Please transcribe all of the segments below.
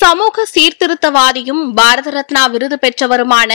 சமூக சீர்திருத்தவாதியும் பாரத ரத்னா விருது பெற்றவருமான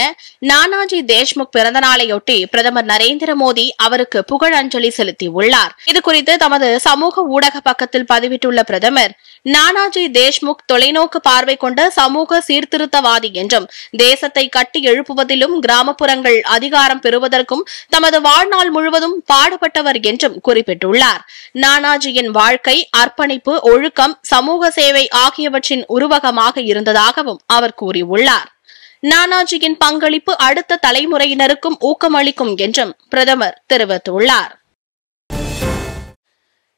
நானாஜி தேஷ்முக் பிறந்தநாளையொட்டி பிரதமர் நரேந்திர மோடி அவருக்கு புகழஞ்சலி செலுத்தியுள்ளார். இதுகுறித்து தமது சமூக ஊடக பக்கத்தில் பதிவிட்டுள்ள பிரதமர், நானாஜி தேஷ்முக் தொலைநோக்கு பார்வை கொண்ட சமூக சீர்திருத்தவாதி என்றும், தேசத்தை கட்டி எழுப்புவதிலும் கிராமப்புறங்கள் அதிகாரம் பெறுவதற்கும் தமது வாழ்நாள் முழுவதும் பாடுபட்டவர் என்றும் குறிப்பிட்டுள்ளார். நானாஜியின் வாழ்க்கை, அர்ப்பணிப்பு, ஒழுக்கம், சமூக சேவை ஆகியவற்றின் உருவகமாக இருந்ததாகவும் அவர் கூறியுள்ளார். நானாஜியின் பங்களிப்பு அடுத்த தலைமுறையினருக்கும் ஊக்கமளிக்கும் என்றும் பிரதமர் தெரிவித்துள்ளார்.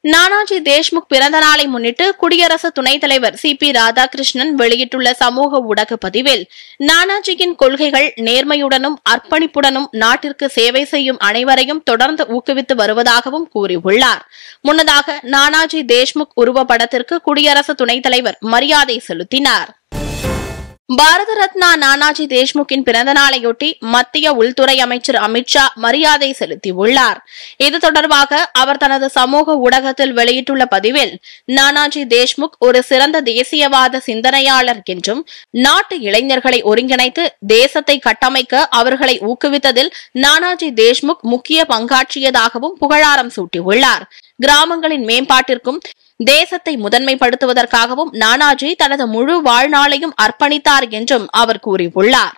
நானாஜி தேஷ்முக் பிறந்த நாளை முன்னிட்டு குடியரசு துணைத் தலைவர் சி.பி. ராதாகிருஷ்ணன் வெளியிட்டுள்ள சமூக ஊடக பதிவில், நானாஜியின் கொள்கைகள் நேர்மையுடனும் அர்ப்பணிப்புடனும் நாட்டிற்கு சேவை செய்யும் அனைவரையும் தொடர்ந்து ஊக்குவித்து வருவதாகவும் கூறியுள்ளார். முன்னதாக நானாஜி தேஷ்முக் உருவப்படத்திற்கு குடியரசு துணைத் தலைவர் மரியாதை செலுத்தினார். பாரத ரத்னா நானாஜி தேஷ்முக்கின் பிறந்த நாளையொட்டி மத்திய உள்துறை அமைச்சர் அமித் ஷா மரியாதை செலுத்தியுள்ளார். இது தொடர்பாக அவர் தனது சமூக ஊடகத்தில் வெளியிட்டுள்ள பதிவில், நானாஜி தேஷ்முக் ஒரு சிறந்த தேசியவாத சிந்தனையாளர் என்றும், நாட்டு இளைஞர்களை ஒருங்கிணைத்து தேசத்தை கட்டமைக்க அவர்களை ஊக்குவித்ததில் நானாஜி தேஷ்முக் முக்கிய பங்காற்றியதாகவும் புகழாரம் சூட்டியுள்ளார். கிராமங்களின் மேம்பாட்டிற்கும் தேசத்தை முதன்மைப்படுத்துவதற்காகவும் நானாஜி தனது முழு வாழ்நாளையும் அர்ப்பணித்தார் என்றும் அவர் கூறியுள்ளார்.